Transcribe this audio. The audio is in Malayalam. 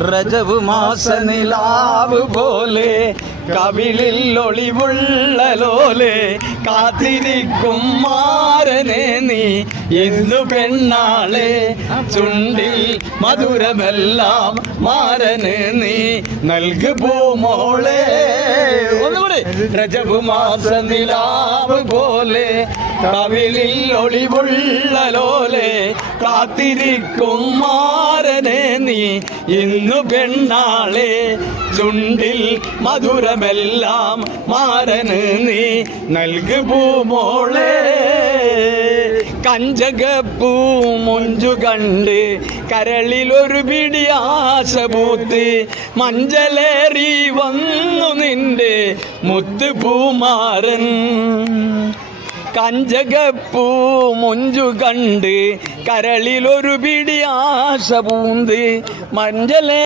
രജവ് മാസ നിലാവ് പോലെ കവിളിൽ ഒളിവുള്ള ലോലെ കാത്തിരിക്കും മാരനെ നീ എന്നു പെണ്ണാളെ ചുണ്ടിൽ മധുരമെല്ലാം മാരന് നീ നൽകു പൂമോളെ. ഒന്നുകൂടി. രജബ് മാസ നിലാവ് പോലെ കവിളിൽ ഒളിവുള്ള ലോലെ കാത്തിരിക്കും മാരനെ നീ ഇന്നു പെണ്ണാളെ ചുണ്ടിൽ മധുരമെല്ലാം മാരന് നീ നൽകു പൂമോളെ. കഞ്ചകപ്പൂ മുഞ്ചു കണ്ട് കരളിലൊരു പിടി ആശ പൂത്ത് മഞ്ചലേറി വന്നു നിന്റെ മുത്ത് പൂമാരൻ. കഞ്ചകപ്പൂ മുഞ്ചു കണ്ട് കരളിലൊരു പിടി ആശ പൂന്ത് മഞ്ചലേ